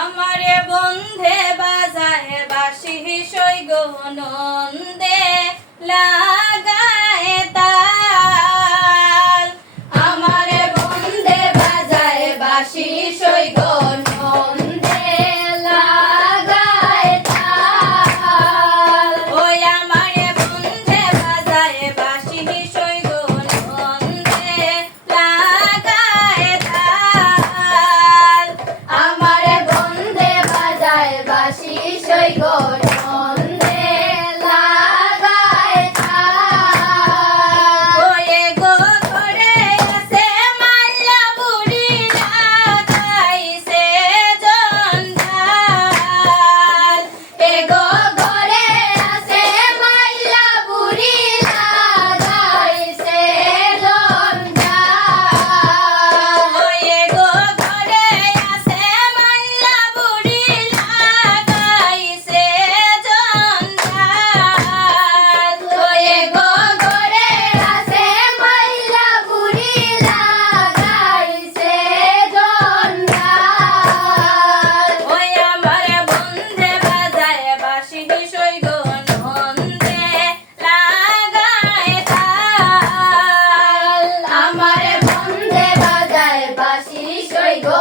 আমারে বন্ধে বাজায় বাঁশি সই গো নন্দে লাগায় তাল। আমারে বন্ধে বাজায় বাঁশি সই গো নন্দে লাগায় তাল। ওই আমারে বন্ধে বাজায় বাঁশি সই গো নন্দে লাগায় তাল। আমারে বন্ধে বাজায় বাঁশি সই গো নন্দে লাগায় তাল। ওয়ে গো ধরে আছে মাল্লা বুড়ি লাগাইছে জঞ্জাল। এ গো ঘরে আছে মাল্লা বুড়ি লাগাইছে জঞ্জাল। ওয়ে গো ঘরে আছে মাল্লা বুড়ি লাগাইছে জঞ্জাল। ওয়ে গো ঘরে আছে মাল্লা বুড়ি লাগাইছে জঞ্জাল। ওই আমার বন্ধে বাজায় বাঁশি সই গো নন্দে লাগায় তাল। আমার বন্ধে বাজায় বাঁশি সই গো